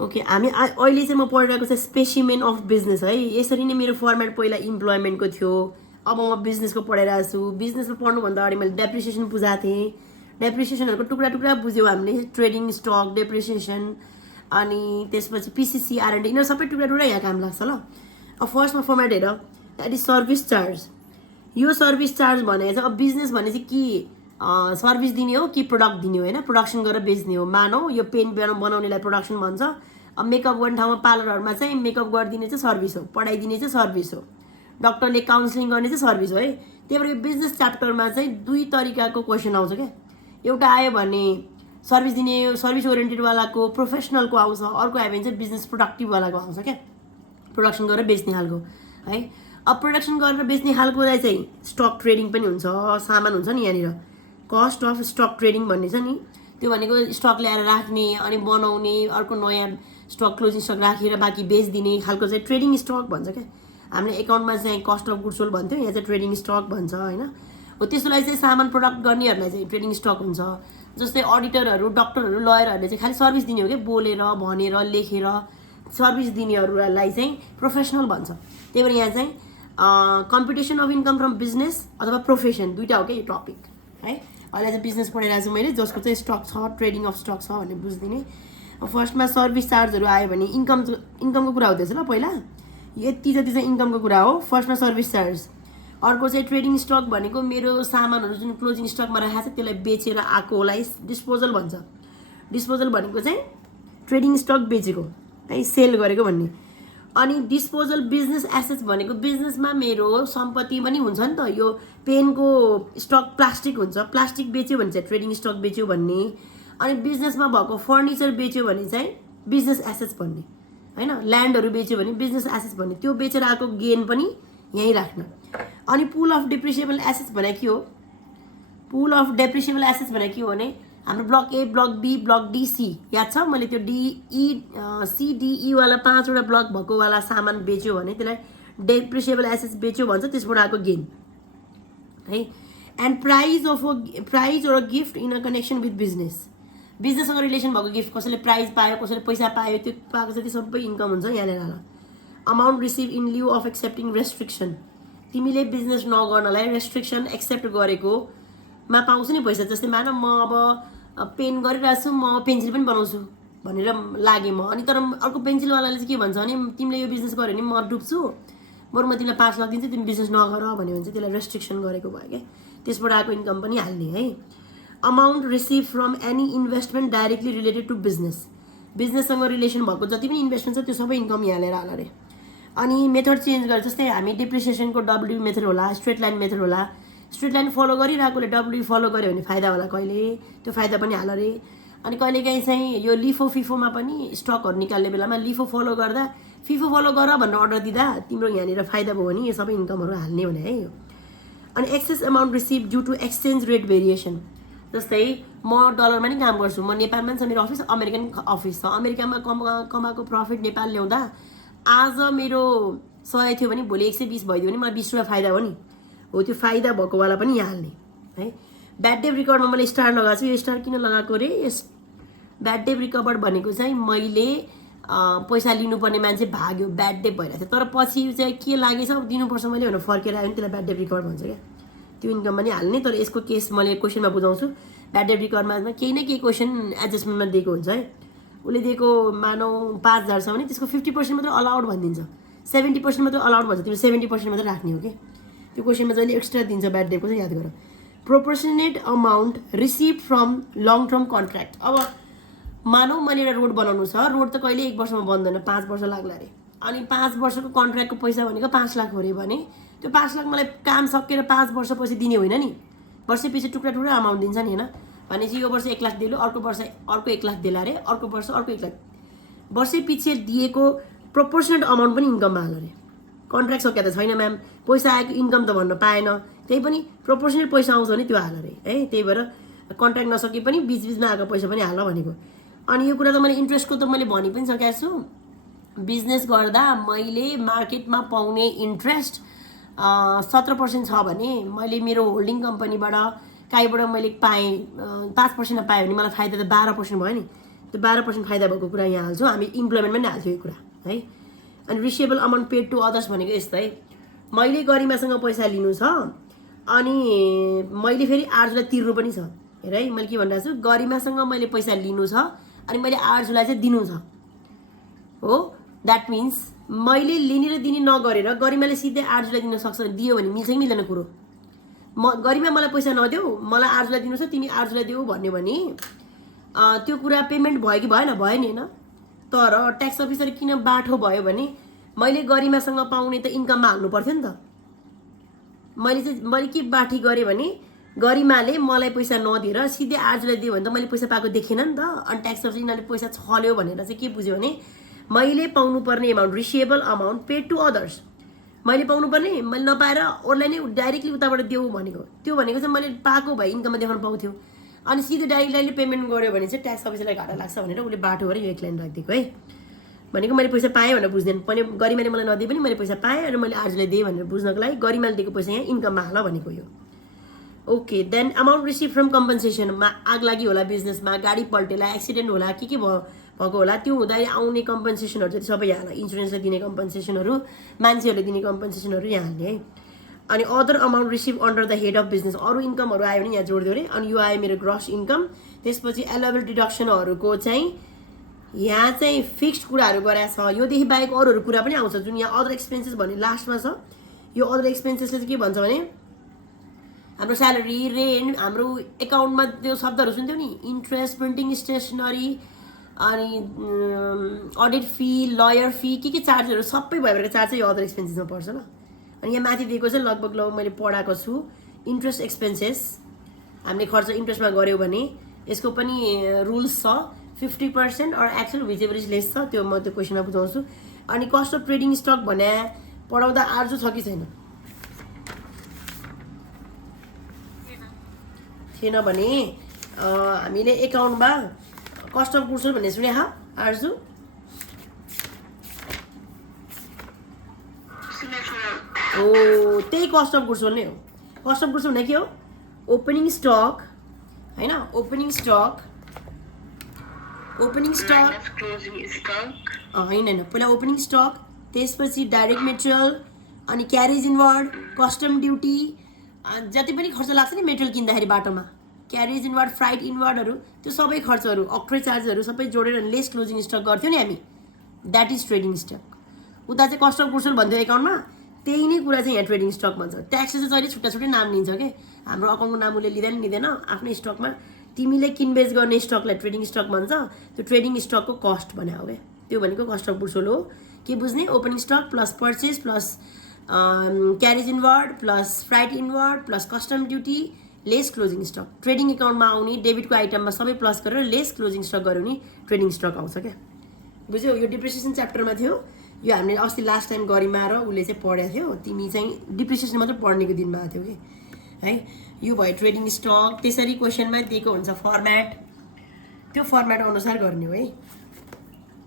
Okay हामी अहिले चाहिँ म पढिरहेको चाहिँ स्पेसिमेन अफ बिजनेस है। यसरी नै मेरो फर्मेट पहिला इम्प्लोइमेन्टको थियो, अब म बिजनेसको पढिरहेको छु। बिजनेसमा पढ्नुभन्दा अगाडि मैले डेप्रिसिएसन बुझाएको थिएँ। डेप्रिसिएसनहरूको टुक्रा टुक्रा बुझ्यौँ हामीले, ट्रेडिङ, स्टक, डेप्रिसिएसन, अनि त्यसपछि पिसिसी, आरएनडी, यिनीहरू सबै टुक्रा टुक्रा यहाँ काम लाग्छ ल। अब फर्स्टमा फर्मेट हेर, द्याट इज सर्भिस चार्ज। यो सर्भिस चार्ज भने चाहिँ अब बिजनेस भने चाहिँ कि सर्भिस दिने हो कि प्रोडक्ट दिने हो होइन, प्रोडक्सन गरेर बेच्ने हो। मानौ यो पेन बनाउनेलाई प्रोडक्सन भन्छ। अब मेकअप गर्ने ठाउँमा पार्लरहरूमा चाहिँ मेकअप गरिदिने चाहिँ सर्भिस हो, पढाइदिने चाहिँ सर्भिस हो, डक्टरले काउन्सिलिङ गर्ने चाहिँ सर्भिस हो है। त्यही भएर यो बिजनेस च्याप्टरमा चाहिँ दुई तरिकाको क्वेसन आउँछ क्या। एउटा आयो भने सर्भिस दिने सर्भिस ओरिएन्टेडवालाको प्रोफेसनलको आउँछ, अर्को आयो भने चाहिँ बिजनेस प्रोडक्टिभवालाको आउँछ क्या, प्रोडक्सन गरेर बेच्ने खालको है। अब प्रोडक्सन गरेर बेच्ने खालकोलाई चाहिँ स्टक ट्रेडिङ पनि हुन्छ, सामान हुन्छ नि यहाँनिर, कस्ट अफ स्टक ट्रेडिङ भन्ने छ नि। त्यो भनेको स्टक ल्याएर राख्ने अनि बनाउने, अर्को नयाँ स्टक क्लोजिङ स्टक राखेर बाँकी बेचिदिने खालको चाहिँ ट्रेडिङ स्टक भन्छ क्या। हामीले एकाउन्टमा चाहिँ कस्ट अफ गुड्स सोल्ड भन्थ्यो, यहाँ चाहिँ ट्रेडिङ स्टक भन्छ होइन। हो त्यस्तोलाई चाहिँ सामान प्रोडक्ट गर्नेहरूलाई चाहिँ ट्रेडिङ स्टक हुन्छ। जस्तै अडिटरहरू, डक्टरहरू, लयरहरूले चाहिँ खालि सर्भिस दिने हो क्या, बोलेर भनेर लेखेर सर्भिस दिनेहरूलाई चाहिँ प्रोफेसनल भन्छ। त्यही भएर यहाँ चाहिँ competition of income from business अथवा प्रोफेसन दुइटा हो क्या यो टपिक है। अहिले चाहिँ बिजनेस पढिरहेको छु मैले, जसको चाहिँ स्टक छ, ट्रेडिङ अफ स्टक छ भन्ने बुझिदिने। फर्स्टमा सर्भिस चार्जहरू आयो भने इन्कमको कुरा हुँदैछ ल। पहिला यति जति चाहिँ इन्कमको कुरा हो, फर्स्टमा सर्भिस चार्ज। अर्को चाहिँ ट्रेडिङ स्टक भनेको मेरो सामानहरू जुन क्लोजिङ स्टकमा राखेको छ त्यसलाई बेचेर आएकोलाई डिस्पोजल भन्छ। डिस्पोजल भनेको चाहिँ ट्रेडिङ स्टक बेचेको है, सेल गरेको भन्ने। अनि डिस्पोजल बिजनेस एसेट्स भनेको बिजनेसमा मेरो सम्पत्ति पनि हुन्छ नि त। यो पेनको स्टक प्लास्टिक हुन्छ, प्लास्टिक बेच्यो भने चाहिँ ट्रेडिङ स्टक बेच्यो भन्ने। अनि बिजनेसमा भएको फर्निचर बेच्यो भने चाहिँ बिजनेस एसेट्स भन्ने होइन। ल्यान्डहरू बेच्यो भने बिजनेस एसेट्स भन्ने। त्यो बेचेर आएको गेन पनि यहीँ राख्न। अनि पुल अफ डिप्रिसिएबल एसेट्स भने के हो? पुल अफ डेप्रिसिएबल एसेट्स भने के हो भने हाम्रो block A, block B, block D, C याद छ? मैले त्यो CDE वाला 5वटा ब्लक भएकोवाला सामान बेच्यो भने त्यसलाई डेप्रिसिएबल एसेट्स बेच्यो भन्छ, त्यसबाट आएको गेन है। And prize or gift in a connection with business. बिजनेससँग रिलेसन भएको गिफ्ट, कसैले प्राइज पायो, कसैले पैसा पायो, त्यो पाएको जति सबै इन्कम हुन्छ यहाँ ल्याएर। Amount receive in Liu of accepting restriction. तिमीले बिजनेस नगर्नलाई रेस्ट्रिक्सन एक्सेप्ट गरेकोमा पाउँछु नि पैसा। जस्तै मान म अब पेन गरिरहेको छु, म पेन्सिल पनि बनाउँछु भनेर लागेँ म, अनि तर अर्को पेन्सिलवालाले चाहिँ के भन्छ भने तिमीले यो बिजनेस गर्यो भने म डुब्छु, बरु म तिमीलाई 5 लाख दिन्छु, तिमी बिजनेस नगर भन्यो भने चाहिँ त्यसलाई रेस्ट्रिक्सन गरेको भयो क्या। त्यसबाट आएको इन्कम पनि हाल्ने है। Amount receive from any investment directly related to business. बिजनेससँग रिलेसन भएको जति पनि इन्भेस्टमेन्ट छ त्यो सबै इन्कम यहाँ हालेर हाल अरे। अनि मेथड चेन्ज गरेर, जस्तै हामी डिप्रिसिएसनको डब्ल्यू मेथड होला, स्ट्रेट लाइन मेथड होला। स्ट्रेट लाइन फलो गरिरहेकोले डब्ल्यू फलो गर्यो भने फाइदा होला, कहिले त्यो फाइदा पनि हाल अरे। अनि कहिलेकाहीँ चाहिँ यो लिफो फिफोमा पनि स्टकहरू निकाल्ने बेलामा लिफो फलो गर्दा फिफो फलो गर भनेर अर्डर दिँदा तिम्रो यहाँनिर फाइदा भयो भने यो सबै इन्कमहरू हाल्ने भने है। अनि excess amount receive due to exchange rate variation. जस्तै म डलरमा नि काम गर्छु, म नेपालमा छ मेरो अफिस, अमेरिकन अफिस छ। अमेरिकामा कमाएको प्रफिट नेपाल ल्याउँदा आज मेरो 100 थियो भने भोलि 120 भइदियो भने मलाई 20 रुपियाँ फाइदा हो नि। हो त्यो फाइदा भएकोवाला पनि यहाँ हाल्ने है। ब्याड डेट रिकभरमा मैले स्टार लगाएको छु। यो स्टार किन लगाएको रे? यस ब्याड डेट रिकभर भनेको चाहिँ मैले पैसा लिनुपर्ने मान्छे भाग्यो, ब्याड डेट भइरहेको थियो, तर पछि चाहिँ के लागेछ दिनुपर्छ मैले भनेर फर्केर आयो भने त्यसलाई ब्याड डेट रिकभर भन्छ क्या। त्यो इन्कम पनि हाल्ने। तर यसको केस मैले क्वेसनमा बुझाउँछु। ब्याड डेट रिकभरमा केही न केही क्वेसन एडजस्टमेन्टमा दिएको हुन्छ है। उसले दिएको मानौ 5000 छ भने त्यसको 50% मात्रै अलाउड भनिदिन्छ, 70% मात्रै अलाउड भन्छ, तिम्रो 70% मात्रै राख्ने हो कि। त्यो क्वेसनमा जहिले एक्स्ट्रा दिन्छ ब्याड डेटको चाहिँ याद गर। Proportionate amount receive from long term contract. अब मानौ मैले एउटा रोड बनाउनु छ, रोड त कहिले 1 वर्षमा बन्दैन, 5 वर्ष लाग्ला अरे। अनि 5 वर्षको कन्ट्र्याक्टको पैसा भनेको 5 लाख हो अरे भने त्यो 5 लाख मलाई काम सकेर 5 वर्षपछि दिने होइन नि, वर्षपछि टुक्रा टुक्रा अमाउन्ट दिन्छ नि होइन। भनेपछि यो वर्ष 1 लाख दियो, अर्को वर्ष अर्को 1 लाख दिला अरे, अर्को वर्ष अर्को 1 लाख। वर्षपछि दिएको प्रोपोर्सनेट अमाउन्ट पनि इन्कममा हाल अरे। कन्ट्र्याक्ट सकिया त छैन म्याम, पैसा आएको इन्कम त भन्न पाएन, त्यही पनि प्रोपोर्सनेट पैसा आउँछ भने त्यो हाल अरे है। त्यही भएर कन्ट्र्याक्ट नसके पनि बिचबिचमा आएको पैसा पनि हाल भनेको। अनि यो कुरा त मैले इन्ट्रेस्टको त मैले भनि पनि सकेको छु। बिजनेस गर्दा मैले मार्केटमा पाउने इन्ट्रेस्ट 17% छ भने मैले मेरो होल्डिङ कम्पनीबाट काहीँबाट मैले पाएँ 5% पाएँ भने मलाई फाइदा त 12% भयो नि। त्यो 12% फाइदा भएको कुरा यहाँ हाल्छौँ हामी, इम्प्लोइमेन्टमा नै हाल्छौँ यो कुरा है। अनि receivable amount paid to others भनेको यस्तो है, मैले गरिमासँग पैसा लिनु छ अनि मैले फेरि आर्जुलाई तिर्नु पनि छ। हेर है, मैले के भनिरहेको छु, गरिमासँग मैले पैसा लिनु छ अनि मैले आर्जुलाई चाहिँ दिनु छ हो। द्याट मिन्स मैले लिने र दिने नगरेर गरिमाले सिधै आर्जुलाई दिन सक्छ, दियो भने मिल्छ कि मिल्दैन कुरो। गरिमा मलाई पैसा नदेऊ, मलाई आर्जुलाई दिनु छ, तिमी आर्जुलाई देऊ भन्यो भने त्यो कुरा पेमेन्ट भयो कि भएन? भयो नि होइन। तर ट्याक्स अफिसर किन बाठो भयो भने मैले गरिमासँग पाउने त इन्कममा हाल्नु पर्थ्यो नि त। मैले के बाठी गरेँ भने गरिमाले मलाई पैसा नदिएर सिधै आर्जुलाई दियो भने त मैले पैसा पाएको देखेन नि त। अनि ट्याक्स अफिसर यिनीहरूले पैसा छल्यो भनेर चाहिँ के बुझ्यो भने मैले पाउनुपर्ने amount, receivable amount paid to others, मैले पाउनुपर्ने मैले नपाएर अरूलाई नै डाइरेक्टली उताबाट देऊ भनेको। त्यो भनेको चाहिँ मैले पाएको भए इन्कममा देखाउन पाउँथ्यो। अनि सिधै डाइरेक्टली पेमेन्ट गर्यो भने चाहिँ ट्याक्स अफिसरलाई घाटा लाग्छ भनेर उसले बाटो गरेर यो एक लाइन राखिदिएको है। भनेको मैले पैसा पाएँ भनेर बुझ्दैन, पनि गरिमाले मलाई नदिए पनि मैले पैसा पाएँ र मैले आर्जुलाई दिएँ भनेर बुझ्नको लागि गरिमाले दिएको पैसा यहाँ इन्कममा हाल भनेको यो। Okay, then amount receive from कम्पन्सेसनमा आग लागि होला, बिजनेसमा गाडी पल्टेला, एक्सिडेन्ट होला, के भएको होला, त्यो हुँदा आउने कम्पन्सेसनहरू चाहिँ सबै यहाँ, इन्सुरेन्सले दिने कम्पन्सेसनहरू, मान्छेहरूले दिने कम्पन्सेसनहरू यहाँ हाल्ने है। अनि other amount receive under the head of business, अरू इन्कमहरू आयो भने यहाँ जोडिदियो अरे। अनि यो आयो मेरो ग्रस इन्कम। त्यसपछि एलेबल डिडक्सनहरूको चाहिँ यहाँ चाहिँ फिक्स्ड कुराहरू गराएको छ। योदेखि बाहेक अरूहरू कुरा पनि आउँछ जुन यहाँ अदर एक्सपेन्सेस भन्ने लास्टमा छ। यो अदर एक्सपेन्सेसले चाहिँ के भन्छ भने हाम्रो स्यालेरी, रेन्ट, हाम्रो एकाउन्टमा त्यो शब्दहरू सुन्थ्यौ नि, इन्ट्रेस्ट, प्रिन्टिङ स्टेसनरी, अनि अडिट फी, लयर फी, के चार्जहरू सबै भएर चार्ज चाहिँ यो अदर एक्सपेन्सेसमा पर्छ ल। अनि यहाँ माथि दिएको चाहिँ लगभग मैले पढाएको छु इन्ट्रेस्ट एक्सपेन्सेस। हामीले खर्च इन्ट्रेस्टमा गऱ्यौँ भने यसको पनि रुल्स छ, 50% और एक्चुअल विजेबल लेस छ, त्यो म त्यो क्वेसनमा बुझाउँछु। अनि कस्ट अफ ट्रेडिङ स्टक भने पढाउँदा आर्जु छ कि छैन? थिएन भने हामीले एकाउन्टमा कस्ट अफ गुड्स भन्ने सुने हा आर्जु? ओ त्यही कस्ट अफ गुड्स नै हो। कस्ट अफ गुड्स भने के हो? ओपनिङ स्टक हैन, ओपनिङ स्टक होइन, पहिला ओपनिङ स्टक, त्यसपछि डाइरेक्ट मेटेरियल, अनि क्यारेज इनवर्ड, कस्टम ड्युटी, जति पनि खर्च लाग्छ नि मेटेरियल किन्दाखेरि बाटोमा, क्यारेज इनवर्ड, फ्राइट इनवर्डहरू, त्यो सबै खर्चहरू, अक्ट्रे चार्जहरू सबै जोडेर लेस क्लोजिङ स्टक गर्थ्यो नि हामी। That is trading stock. उता चाहिँ कस्ट अफ गुड्स भन्थ्यो एकाउन्टमा, त्यही नै कुरा चाहिँ यहाँ ट्रेडिङ स्टक भन्छ। ट्याक्स चाहिँ जहिले छुट्टा छुट्टै नाम लिन्छ के, हाम्रो अकाउन्टको नाम उसले लिँदैन आफ्नै स्टकमा। तिमीले किनबेच गर्ने स्टकलाई ट्रेडिङ स्टक भन्छ, त्यो ट्रेडिङ स्टकको कस्ट भने हो क्या, त्यो भनेको कस्ट अफ गुड्स हो। के बुझ्ने? Opening stock plus purchase plus carriage inward plus freight inward plus custom duty less closing stock. Trading एकाउन्टमा आउने डेबिटको आइटममा सबै प्लस गरेर लेस क्लोजिङ स्टक गऱ्यो भने ट्रेडिङ स्टक आउँछ क्या। बुझ्यौ? यो डिप्रिसिएसन च्याप्टरमा थियो, यो हामीले अस्ति लास्ट टाइम गरिमा र उसले चाहिँ पढेको थियो, तिमी चाहिँ डिप्रिसिएसन मात्रै पढ्नेको दिनमा आएको थियो कि है। यो भयो ट्रेडिङ स्टक। त्यसरी क्वेसनमा दिएको हुन्छ फर्मेट, त्यो फर्मेट अनुसार गर्ने हो है।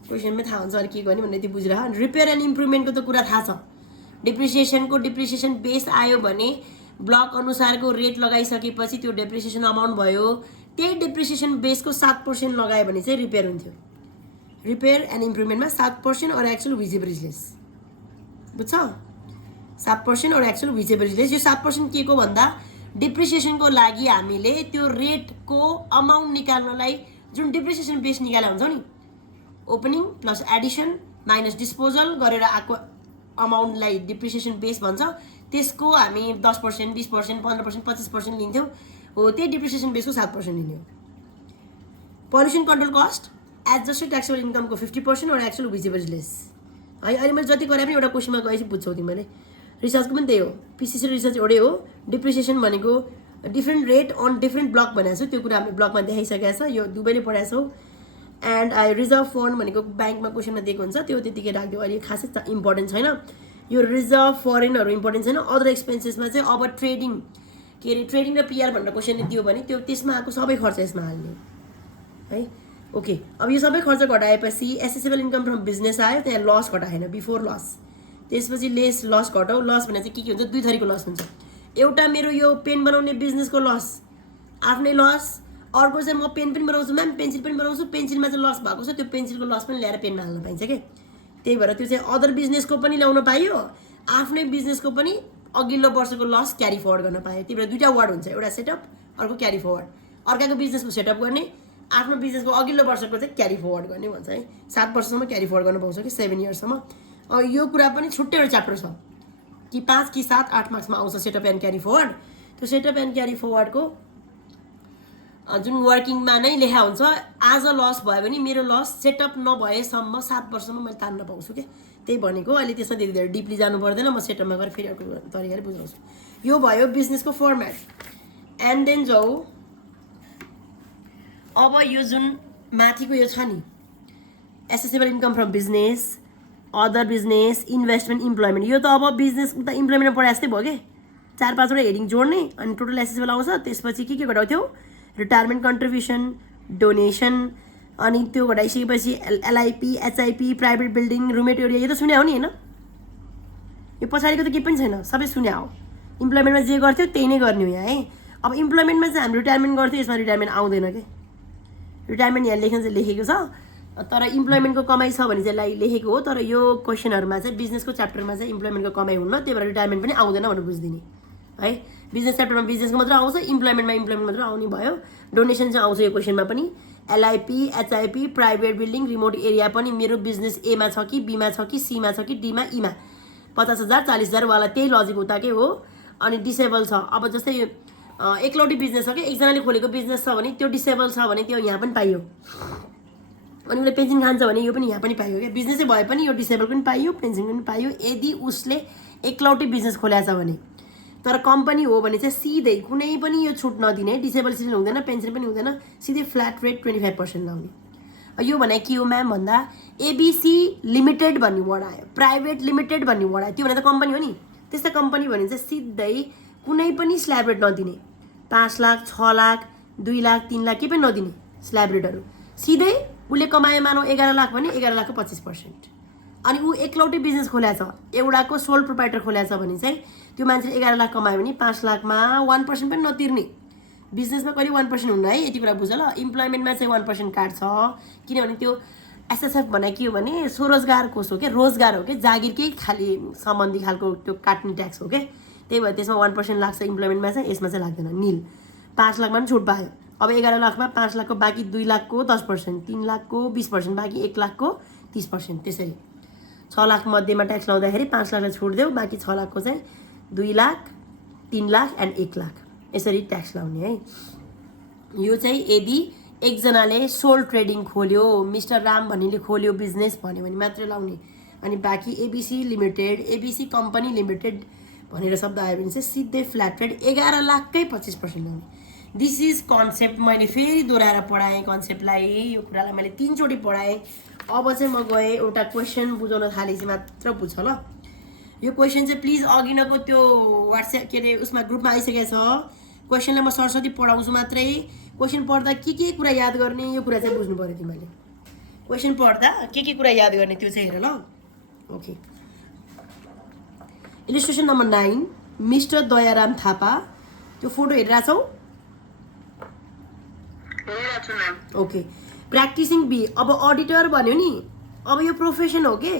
क्वेसनमै थाहा हुन्छ अलिक के गर्ने भन्ने त्यो बुझिरह। रिपेयर एन्ड इम्प्रुभमेन्टको त कुरा थाहा छ। डिप्रिसिएसनको डिप्रिसिएसन बेस आयो भने ब्लक अनुसारको रेट लगाइसकेपछि त्यो डिप्रिसिएसन अमाउन्ट भयो, त्यही डिप्रिसिएसन बेसको 7% लगायो भने चाहिँ रिपेयर हुन्थ्यो। रिपेयर एन्ड इम्प्रुभमेन्टमा 7% और एक्चुअल विजेबल लेस, बुझ्छ? 7% और एक्चुअल विजेबल लेस। यो 7% के को भन्दा डिप्रिसिएसनको लागि हामीले त्यो रेटको अमाउन्ट निकाल्नलाई जुन डिप्रिसिएसन बेस निकाले हुन्छ नि, opening plus addition minus disposal गरेर आएको अमाउन्टलाई डिप्रिसिएसन बेस भन्छ। त्यसको हामी 10%, 20%, 15%, 25% लिन्थ्यौँ हो, त्यही डिप्रिसिएसन बेसको 7% लिने हो। Pollution control cost adjusted taxable इन्कमको 50% और एक्चुअल विजेबल लेस है। अहिले मैले जति गरे पनि एउटा क्वेसनमा गएपछि बुझ्छौ तिमीले। रिसर्चको पनि त्यही हो, पिसिसी रिसर्च एउटै हो। डिप्रिसिएसन भनेको different rate on different block भनेको छु, त्यो कुरा हामीले ब्लकमा देखाइसकेको छ, यो दुवैले पढाएको छौँ। एन्ड रिजर्भ फन्ड भनेको ब्याङ्कमा क्वेसनमा दिएको हुन्छ, त्यो त्यतिकै राखिदियो, अहिले खासै इम्पोर्टेन्ट छैन। यो रिजर्भ फरेनहरू इम्पोर्टेन्ट छैन। अदर एक्सपेन्सेसमा चाहिँ अब ट्रेडिङ के अरे ट्रेडिङ र पिआर भनेर क्वेसनले दियो भने त्यो त्यसमा आएको सबै खर्च यसमा हाल्ने है। ओके, अब यो सबै खर्च घटाएपछि एसेसेबल इन्कम फ्रम बिजनेस आयो, त्यहाँ लस घटाएन, बिफोर लस। त्यसपछि लेस लस घटाऊ। लस भने चाहिँ के हुन्छ? दुई थरीको लस हुन्छ। एउटा मेरो यो पेन बनाउने बिजनेसको लस, आफ्नै लस, अर्को चाहिँ म पेन पनि बनाउँछु म्याम, पेन्सिल पनि बनाउँछु, पेन्सिलमा चाहिँ लस भएको छ, त्यो पेन्सिलको लस पनि ल्याएर पेनमा हाल्न पाइन्छ के। त्यही भएर त्यो चाहिँ अदर बिजनेसको पनि ल्याउन पाइयो, आफ्नै बिजनेसको पनि अघिल्लो वर्षको लस क्यारी फरवर्ड गर्न पायो। त्यही भएर दुईवटा वर्ड हुन्छ, एउटा सेटअप, अर्को क्यारी फरवर्ड। अर्काको बिजनेसको सेटअप गर्ने, आफ्नो बिजनेसको अघिल्लो वर्षको चाहिँ क्यारी फरवर्ड गर्ने भन्छ है। 7 वर्षसम्म क्यारी फरवर्ड गर्न पाउँछ कि 7 इयर्ससम्म। यो कुरा पनि छुट्टै एउटा च्याप्टर छ कि 5 कि 7 8 मार्क्समा आउँछ सेटअप एन्ड क्यारी फरवर्ड। त्यो सेटअप एन्ड क्यारी फरवर्डको जुन वर्किङमा नै लेखा हुन्छ, आज लस भयो भने मेरो लस सेटअप नभएसम्म 7 वर्षसम्म मैले तान्न पाउँछु क्या। त्यही भनेको अहिले त्यसमा धेरै धेरै डिपली जानु पर्दैन, म सेटअपमा गएर फेरि अर्को तरिकाले बुझाउँछु। यो भयो बिजनेसको फर्मेट। एन्ड देन जाऊ अब यो जुन माथिको यो छ नि, accessible income from business, other business, investment, employment. यो त अब बिजनेस उता इम्प्लोइमेन्टमा पढाए जस्तै भयो क्या। 4-5 वटा हेडिङ जोड्ने अनि टोटल एसेसेबल आउँछ। त्यसपछि के घटाउँथ्यौ, रिटायरमेन्ट कन्ट्रिब्युसन, डोनेसन, अनि त्यो घटाइसकेपछि एलआइपी, एचआइपी, प्राइभेट बिल्डिङ, रुमेट एरिया, यो त सुन्या हो नि होइन? यो पछाडिको त केही पनि छैन, सबै सुन्या हो। इम्प्लोइमेन्टमा जे गर्थ्यो त्यही नै गर्ने हो यहाँ है। अब इम्प्लोइमेन्टमा चाहिँ हामी रिटायरमेन्ट गर्थ्यो, यसमा रिटायरमेन्ट आउँदैन कि। रिटायरमेन्ट यहाँ लेख्न चाहिँ लेखेको छ, तर इम्प्लोइमेन्टको कमाइ छ भने चाहिँ लेखेको हो। तर यो क्वेसनहरूमा चाहिँ बिजनेसको च्याप्टरमा चाहिँ इम्प्लोइमेन्टको कमाइ हुन्न, त्यही भएर रिटायरमेन्ट पनि आउँदैन भनेर बुझिदिने है। बिजनेस च्याप्टरमा बिजनेसको मात्र आउँछ, इम्प्लोइमेन्टमा इम्प्लोइमेन्ट मात्र आउने भयो। डोनेसन चाहिँ आउँछ यो क्वेसनमा पनि। एलआइपी, एचआइपी, प्राइभेट बिल्डिङ, रिमोट एरिया पनि मेरो बिजनेस एमा छ कि बीमा छ कि सीमा छ कि डीमा, ईमा 50,000 40,000 वाला त्यही लजिक उताकै हो। अनि डिसेबल छ, अब जस्तै एकलौटी बिजनेस छ कि एकजनाले खोलेको बिजनेस छ भने त्यो डिसेबल छ भने त्यो यहाँ पनि पाइयो। अनि उसले पेन्सन खान्छ भने यो पनि यहाँ पनि पाइयो क्या। बिजनेसै भए पनि यो डिसेबल पनि पाइयो, पेन्सन पनि पाइयो यदि उसले एकलौटी बिजनेस खोलेको छ भने। तर कम्पनी हो भने चाहिँ सिधै कुनै पनि यो छुट नदिने, डिसेबल सिजन हुँदैन, पेन्सन पनि हुँदैन, सिधै फ्ल्याट रेट 25% लाउने। यो भने के हो म्याम भन्दा एबिसी लिमिटेड भन्ने वर्ड आयो, प्राइभेट लिमिटेड भन्ने वर्ड आयो। त्यो भने त कम्पनी हो नि। त्यस्तै कम्पनी भने चाहिँ सिधै कुनै पनि स्ल्याब रेट नदिने, 5 लाख 6 लाख 2 लाख 3 लाख के पनि नदिने स्ल्याब रेटहरू। सिधै उसले कमाए मानौ 11 लाख भने 11 लाखको 25%। अनि ऊ एकलौटी बिजनेस खोलेको छ, एउटाको सोल प्रोप्राइटर खोलेको छ भने चाहिँ त्यो मान्छेले 11 लाख कमायो भने 5 लाखमा 1% पनि नतिर्ने। बिजनेसमा कहिले 1% हुन्न है, यति कुरा बुझ ल। इम्प्लोइमेन्टमा चाहिँ 1% काट्छ, किनभने त्यो एसएसएफ भने के हो भने स्वरोजगार कोष हो क्या, रोजगार हो क्या, जागिरकै खाली सम्बन्धी खालको त्यो काट्ने ट्याक्स हो क्या। त्यही भएर त्यसमा 1% लाग्छ इम्प्लोइमेन्टमा चाहिँ, यसमा चाहिँ लाग्दैन, निल। 5 लाखमा पनि छुट पायो। अब 11 लाखमा 5 लाखको बाँकी 2 लाखको 10%, 3 लाखको 20%, बाँकी 1 लाखको 30%। त्यसरी 6 लाख मध्येमा ट्याक्स लाउँदाखेरि 5 लाखलाई छुट देऊ, बाँकी 6 लाखको चाहिँ 2 लाख 3 लाख एन्ड 1 लाख यसरी ट्याक्स लाउने है। यो चाहिँ यदि एकजनाले सोल ट्रेडिङ खोल्यो, मिस्टर राम भन्नेले खोल्यो बिजनेस भन्यो भने मात्रै लाउने। अनि बाँकी ABC limited, ABC company limited भनेर शब्द आयो भने चाहिँ सिधै फ्ल्याट रेट 11 लाखकै 25% लाउने। This is concept. मैले फेरि दोहोऱ्याएर पढाएँ कन्सेप्टलाई, यो कुरालाई मैले 3 चोटि पढाएँ। अब चाहिँ म गएँ एउटा क्वेसन बुझाउन थालेपछि मात्र बुझ्छ ल। यो क्वेसन चाहिँ प्लिज अघिनको त्यो व्हाट्सएप के अरे उसमा ग्रुपमा आइसकेको छ। क्वेसनलाई म सरस्वती पढाउँछु मात्रै। क्वेसन पढ्दा के कुरा याद गर्ने यो कुरा चाहिँ बुझ्नु पर्यो तिमीले। क्वेसन पढ्दा के कुरा याद गर्ने त्यो चाहिँ हेर ल। Okay, illustration number 9 mister Dayaram Thapa. त्यो फोटो हेरिरहेछौ? Okay, practising B. अब अडिटर भन्यो नि, अब यो प्रोफेसन हो के,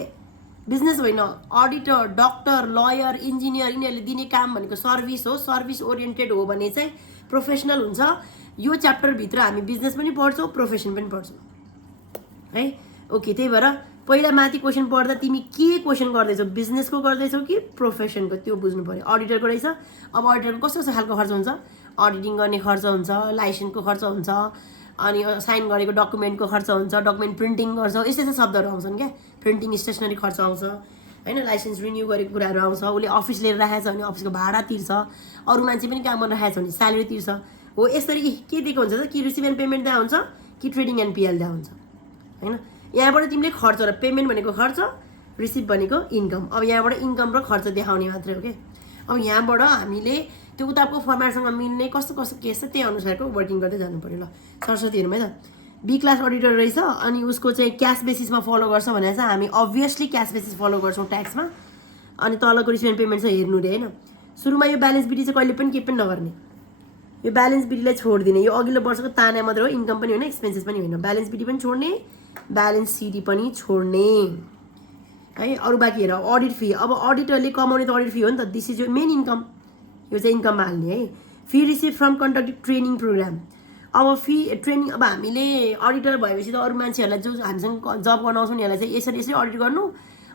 बिजनेस होइन। अडिटर, डक्टर, लयर, इन्जिनियर यिनीहरूले दिने काम भनेको सर्भिस हो। सर्भिस ओरिएन्टेड हो भने चाहिँ प्रोफेसनल हुन्छ। यो च्याप्टरभित्र हामी बिजनेस पनि पढ्छौँ, प्रोफेसन पनि पढ्छौँ है। ओके, त्यही भएर पहिला माथि क्वेसन पढ्दा तिमी के क्वेसन गर्दैछौ, बिजनेसको गर्दैछौ कि प्रोफेसनको, त्यो बुझ्नु पर्यो। अडिटरको रहेछ। अब अडिटरको कस्तो कस्तो खालको खर्च हुन्छ, अडिटिङ गर्ने खर्च हुन्छ, लाइसेन्सको खर्च हुन्छ, अनि साइन गरेको डकुमेन्टको खर्च हुन्छ, डकुमेन्ट प्रिन्टिङ गर्छ, यस्तो यस्तो शब्दहरू आउँछन् क्या। प्रिन्टिङ स्टेसनरी खर्च आउँछ होइन, लाइसेन्स रिन्यू गरेको कुराहरू आउँछ। उसले अफिस लिएर राखेको छ भने अफिसको भाडा तिर्छ, अरू मान्छे पनि काम गर्न राखेको छ भने स्यालेरी तिर्छ। हो यसरी के दिएको हुन्छ त, कि रिसिभ एन्ड पेमेन्ट दिएको हुन्छ कि ट्रेडिङ एन्ड पिएल दिएको हुन्छ होइन। यहाँबाट तिमीले खर्च र पेमेन्ट भनेको खर्च, रिसिभ भनेको इन्कम। अब यहाँबाट इन्कम र खर्च देखाउने मात्रै हो क्या। अब यहाँबाट हामीले त्यो उताको फर्मेटसँग मिल्ने कस्तो कस्तो केस छ त्यही अनुसारको वर्किङ गर्दै जानु पर्यो ल। सरस्वती हेरौँ है त। बी क्लास अडिटर रहेछ, अनि उसको चाहिँ क्यास बेसिसमा फलो गर्छ भने चाहिँ हामी अभियसली क्यास बेसिस फलो गर्छौँ ट्याक्समा। अनि तलको रिसिभ एन्ड पेमेन्ट चाहिँ हेर्नु रे होइन। सुरुमा यो ब्यालेन्स बिटी चाहिँ कहिले पनि केही पनि नगर्ने, यो ब्यालेन्स बिटीलाई छोडिदिने, यो अघिल्लो वर्षको ताना मात्र हो, इन्कम पनि होइन एक्सपेन्सेस पनि होइन। ब्यालेन्स बिटी पनि छोड्ने, ब्यालेन्स सिडी पनि छोड्ने है। अरू बाँकी हेर अडिट फी। अब अडिटरले कमाउने त अडिट फी हो नि त, दिस इज यो मेन इन्कम, यो चाहिँ इन्कममा हाल्ने है। Fee receive from conducted training programme. अब फी ट्रेनिङ, अब हामीले अडिटर भएपछि त अरू मान्छेहरूलाई जो हामीसँग जब गर्न आउँछ उनीहरूलाई चाहिँ यसरी यसरी अडिट गर्नु,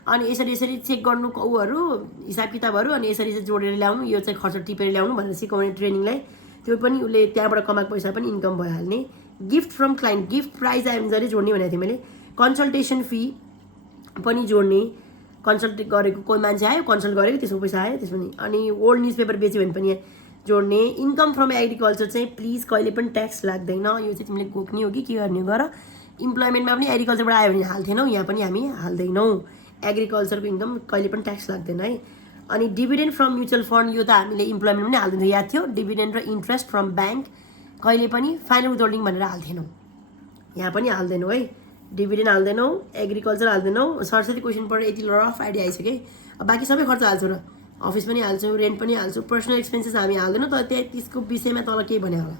अनि यसरी यसरी चेक गर्नु उहरू हिसाब किताबहरू, अनि यसरी चाहिँ जोडेर ल्याउनु, यो चाहिँ खर्च टिपेर ल्याउनु भनेर सिकाउने ट्रेनिङलाई, त्यो पनि उसले त्यहाँबाट कमाएको पैसा पनि इन्कम भइहाल्ने। Gift from client, gift prize एन्जरै जोड्ने भनेको थिएँ मैले। कन्सल्टेसन फी पनि जोड्ने, कन्सल्ट गरेको कोही मान्छे आयो कन्सल्ट गरेको त्यसको पैसा आयो त्यसमा नि। अनि ओल्ड न्युज पेपर बेच्यो भने पनि जोड्ने। इन्कम फ्रम एग्रिकल्चर चाहिँ प्लिज कहिले पनि ट्याक्स लाग्दैन, यो चाहिँ तिमीले गोक्ने हो कि के गर्ने गर। इम्प्लोइमेन्टमा पनि एग्रिकल्चरबाट आयो भने हाल्थेनौँ, यहाँ पनि हामी हाल्दैनौँ। एग्रिकल्चरको इन्कम कहिले पनि ट्याक्स लाग्दैन है। अनि डिभिडेन्ड फ्रम म्युचुअल फन्ड, यो त हामीले इम्प्लोइमेन्ट पनि हाल्दैनौँ, याद थियो। डिभिडेन्ड र इन्ट्रेस्ट फ्रम ब्याङ्क कहिले पनि फाइनल विथहोल्डिङ भनेर हाल्थेनौँ, यहाँ पनि हाल्दैनौँ है। डिभिडेन्ड हाल्दैनौँ, एग्रिकल्चर हाल्दैनौँ। सरस्वती क्वेसन पढेर यति रफ आइडिया आइसक्यो। अब बाँकी सबै खर्च हाल्छु र, अफिस पनि हाल्छु, रेन्ट पनि हाल्छु, पर्सनल एक्सपेन्सेस हामी हाल्दैनौँ। तर त्यसको विषयमा तल केही भने होला।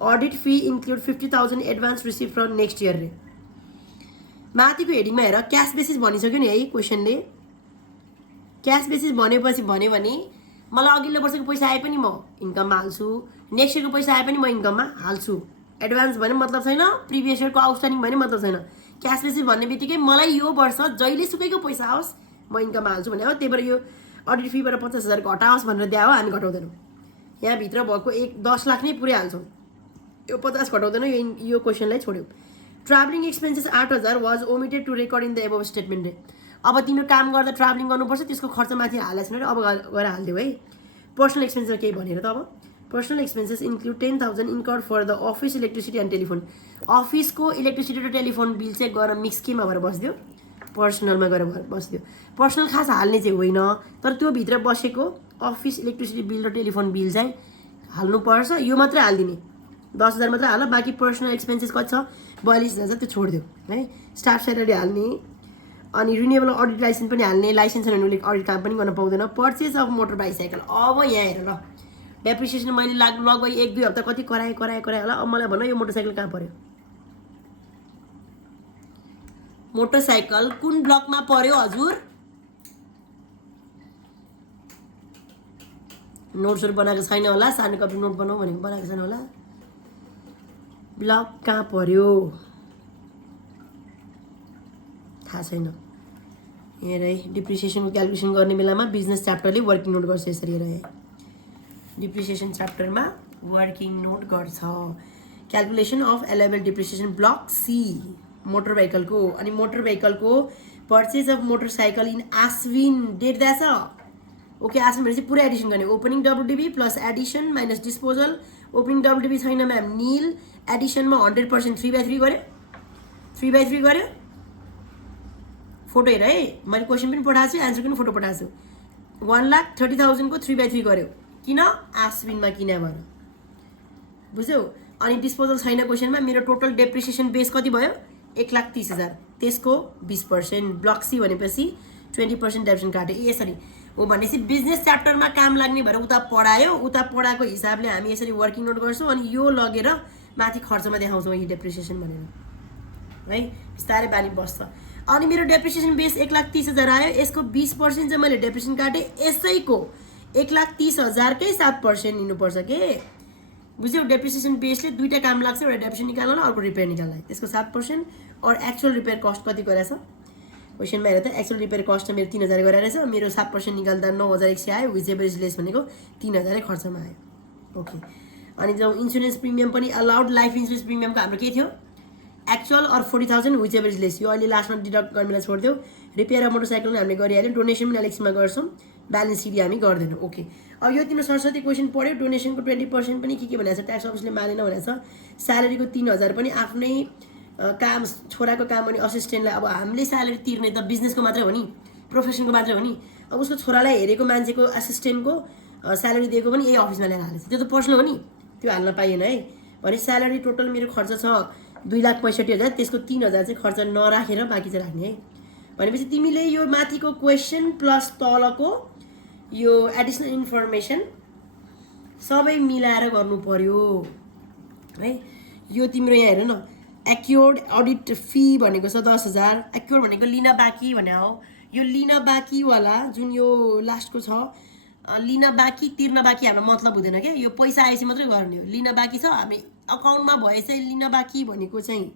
Audit fee include 50,000 advance receive from next year रे। माथिको हेडिङमा हेर क्यास बेसिस भनिसक्यो नि है क्वेसनले। क्यास बेसिस भनेपछि भन्यो भने मलाई अघिल्लो वर्षको पैसा आए पनि म इन्कममा हाल्छु, नेक्स्ट इयरको पैसा आए पनि म इन्कममा हाल्छु। एडभान्स भने मतलब छैन, प्रिभियस इयरको आउटस्ट्यान्डिङ भने मतलब छैन। क्यास बेसिस भन्ने बित्तिकै मलाई यो वर्ष जहिले सुकैको पैसा आओस् म इन्कममा हाल्छु भने हो। त्यही भएर यो अडिट फीबाट 50,000 घटाओस् भनेर दिए हो, हामी घटाउँदैनौँ। यहाँभित्र भएको 10 लाख नै पुरै हाल्छौँ, यो 50 घटाउँदैनौँ। यो क्वेसनलाई छोड्यौँ। Travelling expenses 8,000 was omitted to record in the above statement रे। अब तिम्रो काम गर्दा ट्राभलिङ गर्नुपर्छ, त्यसको खर्च माथि हालेको छैन, अब गएर हालिदियो है। पर्सनल एक्सपेन्सेस केही भनेर त अब personal expenses include 10,000 incurred for the office electricity and telephone. अफिसको इलेक्ट्रिसिटी र टेलिफोन बिल चाहिँ गएर मिक्स केमा भएर बसिदियो, पर्सनलमा गएर बसिदियो। पर्सनल खास हाल्ने चाहिँ होइन, तर त्यो भित्र बसेको अफिस इलेक्ट्रिसिटी बिल र टेलिफोन बिल चाहिँ हाल्नुपर्छ। यो मात्रै हालिदिने, 10,000 मात्रै हाल। बाँकी पर्सनल एक्सपेन्सेस कति छ 42,000 त्यो छोडिदियो है। स्टाफ स्यालेरी हाल्ने, अनि रिन्युएबल अडिट लाइसेन्स पनि हाल्ने। लाइसेन्स छैन भने अडिट काम पनि गर्न पाउँदैन। पर्चेज अफ मोटर बाइसाइकल, अब यहाँ हेर ल, डेप्रिसिएसन मैले लगभग 1-2 हप्ता कति कराएँ होला। अब मलाई भन यो मोटरसाइकल कहाँ पर्यो, मोटरसाइकल कुन ब्लकमा पर्यो हजुर? नोट्सहरू बनाएको छैन होला, सानो कपी नोट बनाऊ भनेको बनाएको छैन होला। ब्लक कहाँ पर्यो थाहा छैन। हेर है, डिप्रिसिएसनको क्यालकुलेसन गर्ने बेलामा बिजनेस च्याप्टरले वर्किङ नोट गर्छ यसरी। हेर है, डिप्रिसिएसन च्याप्टरमा वर्किङ नोट गर्छ। Calculation of allowable depreciation block C motor भेहिकलको। अनि मोटर भेहिकलको purchase of motorcycle in Ashwin date दिएछ। ओके, आश्विन भनेपछि पुरै एडिसन गर्ने। Opening WDV plus addition minus disposal. Opening WDV छैन म्याम, निल। एडिसनमा 100% 3/3 गऱ्यो, 3/3 गऱ्यो। फोटो हेर है, मैले क्वेसन पनि पठाएको छु, एन्सर पनि फोटो पठाएको छु। 1,30,000 को 3/3 गऱ्यो, किन? आश्विनमा किन भन, बुझ्यौ? अनि डिस्पोजल छैन क्वेसनमा। मेरो टोटल डेप्रिसिएसन बेस कति भयो? 1,30,000, त्यसको 20%। ब्लक सी भनेपछि 20% डेप्रिसिएसन काट्यो। यसरी हो भनेपछि बिजनेस च्याप्टरमा काम लाग्ने भएर उता पढायो, उता पढाएको हिसाबले हामी यसरी वर्किङ नोट गर्छौँ। अनि यो लगेर माथि खर्चमा देखाउँछौँ यही डेप्रिसिएसन भनेर है, बिस्तारै बानी बस्छ। अनि मेरो डेप्रिसिएसन बेस 1,30,000 आयो, यसको 20% चाहिँ मैले डेप्रिसिएसन काटेँ। यसैको 1,30,000 कै 7% लिनुपर्छ के, बुझ्यौ? डेप्रिसिएसन बेसले दुईटा काम लाग्छ, एउटा डेप्रिसिएसन निकाल्न, अर्को रिपेयर निकाल्न। त्यसको 7% और एक्चुअल रिपेयर कस्ट कति गरेछ क्वेसनमा हेर त। एक्चुअल रिपेयर कस्ट मेरो 3,000 गरेर रहेछ, मेरो 7% निकाल्दा 9,100 आयो। विच एभर इज लेस भनेको 3,000 खर्चमा आयो। ओके, अनि जब इन्सुरेन्स प्रिमियम पनि अलाउड, लाइफ इन्सुरेन्स प्रिमियमको हाम्रो के थियो? एक्चुअल और 40,000 विच एभर इज लेस। यो अहिले लास्टमा डिडक्ट गर्नेलाई छोडिदियो। रिपेयर अफ मोटरसाइकल हामीले गरिहाल्यो। डोनेसन पनि एलेक्समा गर्छौँ, ब्यालेन्स सिडी हामी गर्दैनौँ। ओके, अब यो तिम्रो सरस्वती क्वेसन पढ्यो। डोनेसनको 20% पनि के भनेको छ? ट्याक्स अफिसले मानेन भनेको छ। स्यालेरीको 3,000 पनि आफ्नै काम, छोराको काम अनि असिस्टेन्टलाई। अब हामीले स्यालेरी तिर्ने त बिजनेसको मात्रै हो नि, प्रोफेसनको मात्रै हो नि। अब उसको छोरालाई हेरेको मान्छेको असिस्टेन्टको स्यालेरी दिएको पनि यही अफिसमा ल्याएर हालेछ, त्यो त पर्सनल हो नि, त्यो हाल्न पाइएन है। भने स्यालेरी टोटल मेरो खर्च छ 2,65,000, त्यसको 3,000 चाहिँ खर्च नराखेर बाँकी चाहिँ राख्ने है। भनेपछि तिमीले यो माथिको क्वेसन प्लस तलको यो एडिसनल इन्फर्मेसन सबै मिलाएर गर्नु पर्यो है। यो तिम्रो यहाँ हेर न, एक्योर्ड अडिट फी भनेको छ 10,000। एक्योर्ड भनेको लिन बाँकी भने हो। यो लिन बाँकीवाला जुन यो लास्टको छ, लिन बाँकी तिर्न बाँकी हाम्रो मतलब हुँदैन क्या, यो पैसा आएपछि मात्रै गर्ने हो। लिन बाँकी छ हामी अकाउन्टमा भए चाहिँ लिन बाँकी भनेको चाहिँ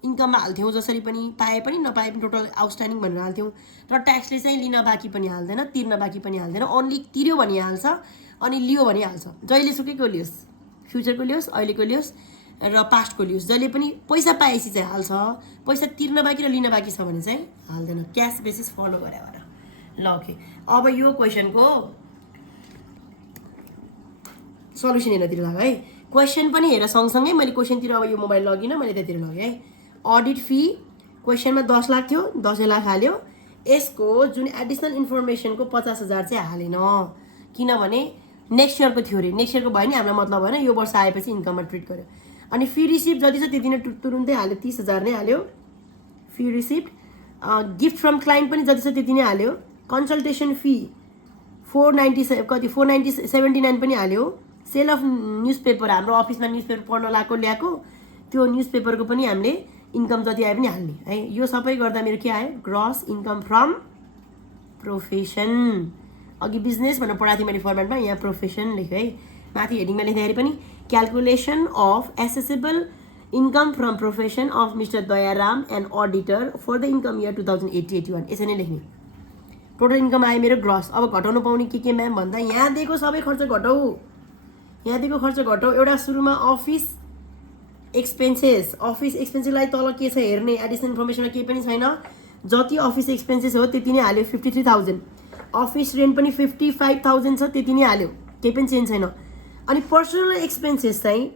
इन्कममा हाल्थ्यौँ, जसरी पनि पाए पनि नपाए पनि टोटल आउटस्ट्यान्डिङ भनेर हाल्थ्यौँ। तर ट्याक्सले चाहिँ लिन बाँकी पनि हाल्दैन, तिर्न बाँकी पनि हाल्दैन, ओन्ली तिर्यो भने हाल्छ अनि लियो भने हाल्छ। जहिले सुकैको लियोस्, फ्युचरको लियोस्, अहिलेको लियोस् र पास्टको लियोस्, जहिले पनि पैसा पाएपछि चाहिँ हाल्छ। पैसा तिर्न बाँकी र लिन बाँकी छ भने चाहिँ हाल्दैन, क्यास बेसिस फलो गरे भएर। ल ओके, अब यो क्वेसनको सल्युसन हेर्नतिर लाग है। क्वेसन पनि हेर सँगसँगै, मैले क्वेसनतिर अब यो मोबाइल लगिनँ, मैले त्यतिर लगेँ है। अडिट फी क्वेसनमा 10 लाख थियो, 10 लाख हाल्यो। यसको जुन एडिसनल इन्फर्मेसनको 50,000 चाहिँ हालेन, किनभने नेक्स्ट इयरको थियो अरे। नेक्स्ट इयरको भयो नि हामीलाई मतलब भएन, यो वर्ष आएपछि इन्कममा ट्रिट गर्यो। अनि फी रिसिप्ट जति छ त्यति नै तुरुन्तै हाल्यो, 30,000 नै हाल्यो fee receipt. Gift from client पनि जति छ त्यति नै हाल्यो। कन्सल्टेसन फी 497 कति 479 पनि हाल्यो। सेल अफ न्युज पेपर, हाम्रो अफिसमा न्युज पेपर पढ्न ल्याएको त्यो न्युज पेपरको पनि हामीले इन्कम जति आए पनि हाल्ने है। यो सबै गर्दा मेरो के आयो, ग्रस इन्कम फ्रम प्रोफेसन। अघि बिजनेस भनेर पढाएको थिएँ मैले फर्मेटमा, यहाँ प्रोफेसन लेखेँ है। माथि हेडिङमा लेख्दाखेरि पनि calculation of assessable income from profession of Mister Dayaram and auditor for the income year 2080-81 यसरी नै लेख्ने। टोटल इन्कम आयो मेरो ग्रस। अब घटाउनु पाउने के म्याम भन्दा यहाँ दिएको सबै खर्च घटाऊ, यहाँ दिएको खर्च घटाऊ। एउटा सुरुमा अफिस एक्सपेन्सेसलाई तल के छ हेर्ने, एडिसनल इन्फर्मेसनमा केही पनि छैन, जति अफिस एक्सपेन्सेस हो त्यति नै हाल्यो 53,000। अफिस रेन्ट पनि 55,000 छ, त्यति नै हाल्यो, केही पनि चेन्ज छैन। अनि पर्सनल एक्सपेन्सेस चाहिँ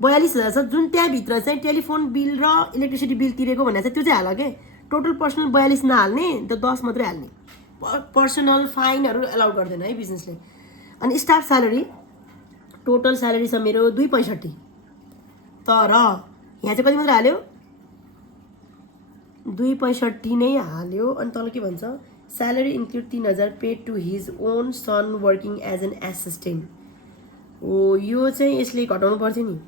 42,000 छ, जुन त्यहाँभित्र चाहिँ टेलिफोन बिल र इलेक्ट्रिसिटी बिल तिरेको भनेर चाहिँ त्यो चाहिँ हाल के। टोटल पर्सनल 42 नहाल्ने, त्यो 10 मात्रै हाल्ने। पर्सनल फाइनहरू एलाउ गर्दैन है बिजनेसले। अनि स्टाफ स्यालेरी टोटल स्यालेरी छ मेरो 265, तर यहाँ चाहिँ कति मात्र हाल्यो, 265 नै हाल्यो। अनि तल के भन्छ, salary include 3,000 paid to his own son working as an assistant. हो यो चाहिँ यसले घटाउनु पर्थ्यो नि,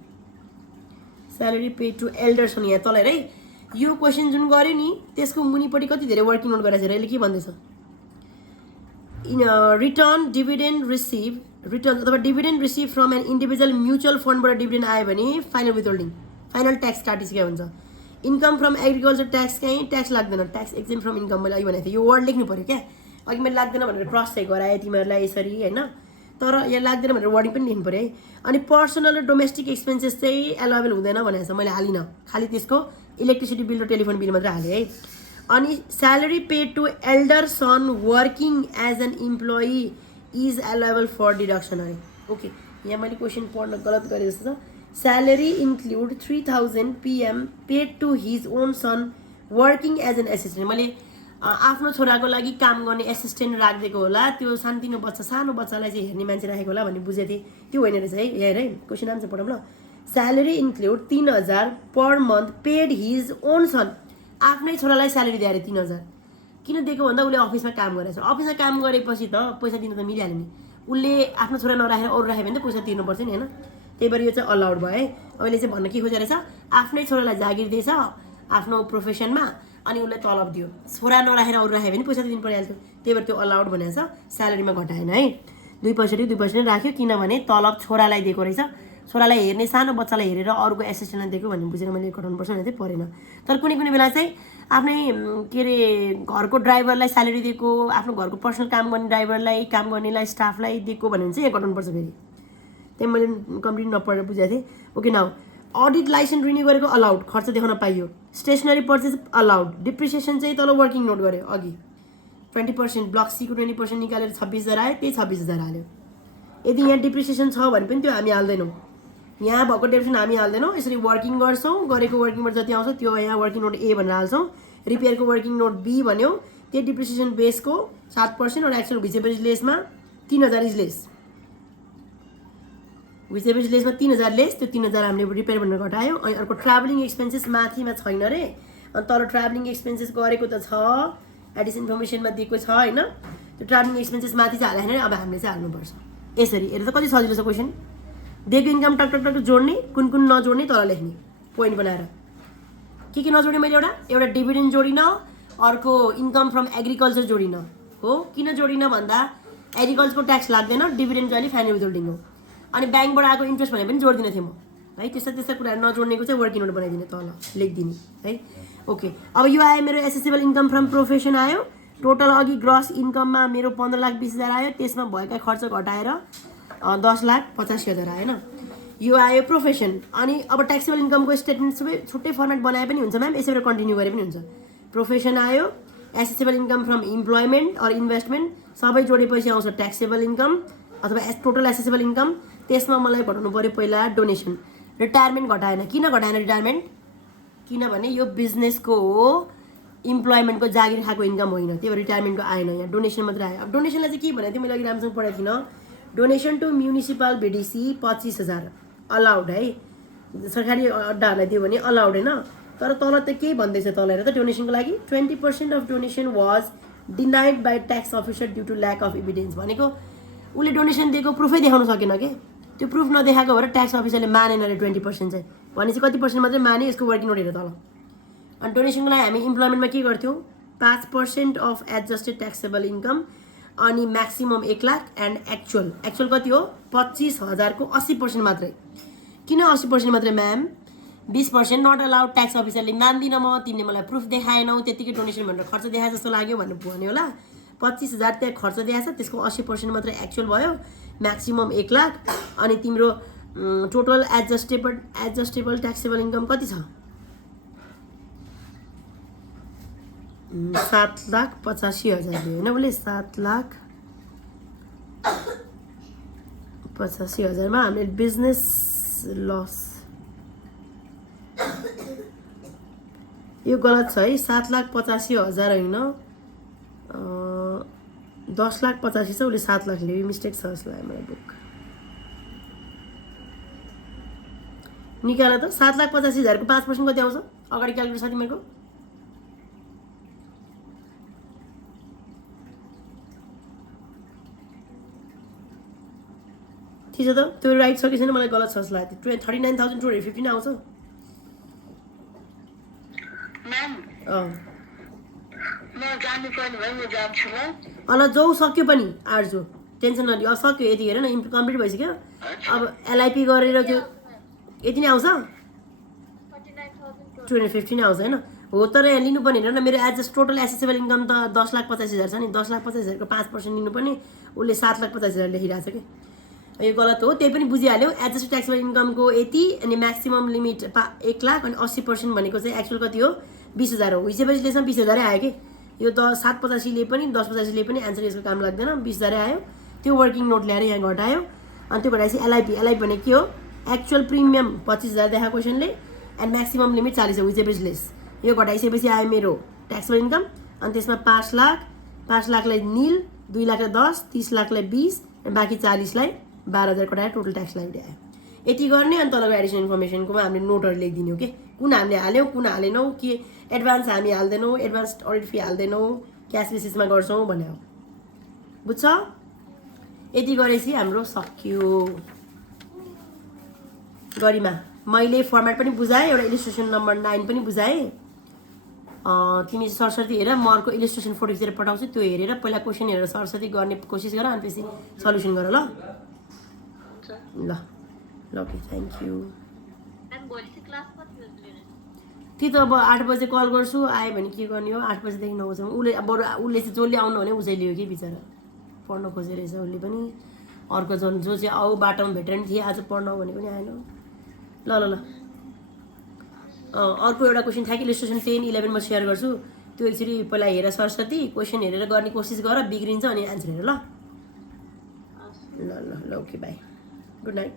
salary paid to elder son. यहाँ तल हेर है, यो क्वेसन जुन गर्यो नि त्यसको मुनिपट्टि कति धेरै वर्किङ नोट गरेको छ। यसले के भन्दैछ, रिटर्न डिभिडेन्ड रिसिभ, रिटर्न अथवा dividend receive from an individual mutual फन्डबाट डिभिडेन्ड आयो भने final withholding, final tax statistics हुन्छ। इन्कम फ्रम एग्रिकल्चर ट्याक्स कहीँ ट्याक्स लाग्दैन, ट्याक्स एक्जेम्ट फ्रम इन्कम मैले अघि भनेको थिएँ। यो वर्ड लेख्नु पऱ्यो क्या, अघि मैले लाग्दैन भनेर क्रस चेक गराएँ तिमीहरूलाई यसरी होइन, तर यहाँ लाग्दैन भनेर वर्डिङ पनि लेख्नु पऱ्यो है। अनि पर्सनल र डोमेस्टिक एक्सपेन्सेस चाहिँ एलाउबल हुँदैन भनेको छ, मैले हालिनँ, खालि त्यसको इलेक्ट्रिसिटी बिल र टेलिफोन बिल मात्रै हालेँ है। अनि salary paid to elder son working as an employee is allowable for deduction अरे। ओके, यहाँ मैले क्वेसन पढ्न गलत गरेँ जस्तो छ। Salary include 3,000 PM paid to his own son working as an assistant. मैले आफ्नो छोराको लागि काम गर्ने एसिस्टेन्ट राखिदिएको होला, त्यो सानोतिनो बच्चा सानो बच्चालाई चाहिँ हेर्ने मान्छे राखेको होला भन्ने बुझेको थिएँ, त्यो होइन रहेछ है। यहाँ है क्वेसन आन्सर पढौँ ल। Salary include 3,000 per month paid his own son, आफ्नै छोरालाई स्यालेरी दिएर 3,000 किन दिएको भन्दा उसले अफिसमा काम गरेछ। अफिसमा काम गरेपछि त पैसा दिन त मिलिहाल्यो नि, उसले आफ्नो छोरा नराखेर अरू राख्यो भने त पैसा तिर्नुपर्छ नि होइन। त्यही भएर यो चाहिँ अलाउड भयो है। अहिले चाहिँ भन्न के खोजेको रहेछ, आफ्नै छोरालाई जागिर दिएछ आफ्नो प्रोफेसनमा अनि उसलाई तलब दियो, छोरा नराखेर अरू राख्यो भने पैसा त दिनु परिहाल्थ्यो, त्यही भएर त्यो अलाउड भनेको छ। स्यालेरीमा घटाएन है, 2% राख्यो किनभने तलब छोरालाई दिएको रहेछ, छोरालाई हेर्ने सानो बच्चालाई हेरेर अरूको एसिस्टेन्टलाई दिएको भन्ने बुझेर मैले घटाउनुपर्छ भने चाहिँ परेन। तर कुनै कुनै बेला चाहिँ आफ्नै के अरे घरको ड्राइभरलाई स्यालेरी दिएको, आफ्नो घरको पर्सनल काम गर्ने ड्राइभरलाई, काम गर्नेलाई, स्टाफलाई दिएको भने चाहिँ यहाँ घटाउनुपर्छ फेरि, त्यही मैले कम्प्लिट नपढेर बुझेको थिएँ। Okay, now audit licence renew गरेको अलाउड, खर्च देखाउन पाइयो। स्टेसनरी पर्चेस अलाउड, डिप्रिसिएसन चाहिँ तल वर्किङ नोट गर्यो अघि 20%, ब्लक सीको 20% निकालेर 26,000 आयो, त्यही 26,000 हाल्यो। यदि यहाँ डिप्रिसिएसन छ भने पनि त्यो हामी हाल्दैनौँ, यहाँ भएको डेप्रिसिएसन हामी हाल्दैनौँ। यसरी वर्किङ गर्छौँ, गरेको वर्किङबाट जति आउँछ त्यो यहाँ वर्किङ नोट ए भनेर हाल्छौँ। रिपेयरको वर्किङ नोट बी भन्यो, त्यही डिप्रिसिएसन बेसको 7% र एक्चुअल भिजेबल लेसमा 3,000 इज लेस, भिजेबल लेसमा 3,000 लेस, त्यो 3,000 हामीले रिपेयर भनेर घटायो। अनि अर्को ट्राभलिङ एक्सपेन्सेस माथिमा छैन रे, अनि तर ट्राभलिङ एक्सपेन्सेस गरेको त छ, एडिसन इन्फर्मेसनमा दिएको छ होइन, त्यो ट्राभलिङ एक्सपेन्सेस माथि चाहिँ हालेन, अब हामीले चाहिँ हाल्नुपर्छ। यसरी हेर त कति सजिलो छ क्वेसन दिएको इन्कम टक टक टक जोड्ने कुन कुन नजोड्ने तल लेख्ने पोइन्ट बनाएर के नजोडेँ मैले एउटा डिभिडेन्ड जोडिनँ अर्को इन्कम फ्रम एग्रिकल्चर जोडिनँ हो किन जोडिनँ भन्दा एग्रिकल्चरको ट्याक्स लाग्दैन डिभिडेन्ड चाहिँ फाइनल विथहोल्डिङ हो अनि ब्याङ्कबाट आएको इन्ट्रेस्ट भने पनि जोडिदिने थिएँ म है त्यस्ता कुराहरू नजोड्नेको चाहिँ वर्किङ नोट बनाइदिने तल लेखिदिने है ओके अब यो आयो मेरो एसेसेबल इन्कम फ्रम प्रोफेसन आयो टोटल अघि ग्रस इन्कममा मेरो 15,20,000 आयो त्यसमा भएका खर्च घटाएर 10,85,000 आयो होइन यो आयो प्रोफेसन अनि अब ट्याक्सेबल इन्कमको स्टेटमेन्ट सबै छुट्टै फर्मेट बनाए पनि हुन्छ म्याम यसरी कन्टिन्यू गरे पनि हुन्छ प्रोफेसन आयो assessable income from employment or investment सबै जोडेपछि आउँछ ट्याक्सेबल इन्कम अथवा टोटल एसेसेबल इन्कम त्यसमा मलाई घटाउनु पऱ्यो पहिला डोनेसन रिटायरमेन्ट घटाएन किन घटाएन रिटायरमेन्ट किनभने यो बिजनेसको हो इम्प्लोइमेन्टको जागिर खाएको इन्कम होइन त्यही भएर रिटायरमेन्टको आएन यहाँ डोनेसन मात्रै आयो अब डोनेसनलाई चाहिँ के भनेको थिएँ मैले अघि राम्रोसँग पढाएको थिइनँ donation to municipal BDC 25,000 allowed है सरकारी अड्डाहरूलाई दियो भने अलाउड होइन तर तल त के भन्दैछ तल हेर त डोनेसनको लागि 20% of donation was denied by tax officer due to lack of evidence भनेको उसले डोनेसन दिएको प्रुफै देखाउन सकेन के त्यो प्रुफ नदेखाएको भएर ट्याक्स अफिसरले मानेन अरे 20% चाहिँ भनेपछि कति पर्सेन्ट मात्रै माने यसको वर्किङ नोट हेर तल अनि डोनेसनको लागि हामी इम्प्लोइमेन्टमा के गर्थ्यौँ 5% अफ एडजस्टेड ट्याक्सेबल इन्कम अनि म्याक्सिमम 1 लाख एन्ड एक्चुअल कति हो 25,000 को 80% मात्रै किन 80% मात्रै म्याम 20% नट अलाउड ट्याक्स अफिसरले मान्दिनँ म तिमीले मलाई प्रुफ देखाएनौ त्यतिकै डोनेसन भनेर खर्च देखाए जस्तो लाग्यो भनेर भन्यो होला 25,000 त्यहाँ खर्च देखाएछ त्यसको 80% मात्रै एक्चुअल भयो म्याक्सिमम 1 लाख अनि तिम्रो टोटल एडजस्टेबल ट्याक्सेबल इन्कम कति छ 7,85,000 होइन बोले 7,85,000 मा हामीले बिजनेस लस यो गलत छ है 7,85,000 होइन 10,85,000 छ उसले 7 लाख ल्यायो मिस्टेक छ जस्तो लाग्यो मलाई बुक निकाल त 7,85,000 को 5% कति आउँछ अगाडि क्यालकुलेट छ तिमीहरूको ठिक छ त त्यो राइट छ कि छैन मलाई गलत छ जस्तो लाग्यो 39,215 आउँछ ल जाऊ सक्यो पनि आर्जो टेन्सन नलियो अब सक्यो यति हेर न कम्प्लिट भइसक्यो अब एलआइपी गरेर त्यो यति नै आउँछ 215 आउँछ होइन हो तर यहाँ लिनुपर्ने हेर न मेरो एज टोटल एसेसेबल इन्कम त 10,85,000 छ नि 10,85,000 को 5% लिनुपर्ने उसले 7,85,000 लेखिरहेको छ कि यो गलत हो त्यही पनि बुझिहाल्यो एडजस्टेड ट्याक्सेबल इन्कमको यति अनि म्याक्सिमम लिमिट 1 लाख अनि 80% भनेको चाहिँ एक्चुअल कति हो 20,000 हो हिजोपछि लेसमा 20,000 आयो कि यो त 7,85 ले पनि 10,85 ले पनि एन्सर यसको काम लाग्दैन 20,000 आयो त्यो वर्किङ नोट ल्याएर यहाँ घटायो अनि त्यो घटाएपछि एलआइपी भनेको के हो एक्चुअल प्रिमियम 25,000 देखाएको क्वेसनले एन्ड म्याक्सिमम लिमिट 40 हो विच लेस यो घटाइसकेपछि आयो मेरो ट्याक्सेबल इन्कम अनि त्यसमा 5 लाख 5 लाखलाई निल 2 लाखलाई 10 30 लाखलाई 20 बाँकी 40 लाई 12,000 कटाएर टोटल ट्याक्स लागि आयो यति गर्ने अनि तलको एडिसनल इन्फर्मेसनकोमा हामीले नोटहरू लेखिदिने हो कि कुन हामीले हाल्यौँ कुन हालेनौँ कि एडभान्स हामी हाल्दैनौँ एडभान्स अडिट फी हाल्दैनौँ क्यास बेसिसमा गर्छौँ भन्ने हो बुझ्छ यति गरेपछि हाम्रो सक्यो गरिमा मैले फर्मेट पनि बुझाएँ एउटा इलिस्ट्रेसन नम्बर 9 पनि बुझाएँ तिमी सरस्वती हेर म अर्को इलिस्ट्रेसन फोटो खिचेर पठाउँछु त्यो हेरेर पहिला क्वेसन हेरेर सरस्वती गर्ने कोसिस गर अनि पछि सल्युसन गर ल ल ओके थ्याङ्क यू त्यही त अब 8 बजे कल गर्छु आयो भने के गर्ने हो 8 बजेदेखि 9 बजीसम्म उसले अब उसले चाहिँ जसले आउनु भने उसै लियो कि बिचरा पढ्न खोजेर रहेछ उसले पनि अर्को जो चाहिँ आऊ बाटोमा भेटेर नि थिएँ आज पढ्न भने पनि आएन ल ल ल अर्को एउटा क्वेसन थियो कि इलिस्ट्रेसन 10 11 म सेयर गर्छु त्यो एकचोटि पहिला हेर सरस्वती क्वेसन हेरेर गर्ने कोसिस गर बिग्रिन्छ अनि एन्सर हेर ल ल ल ल ओके बाई गुड नाइट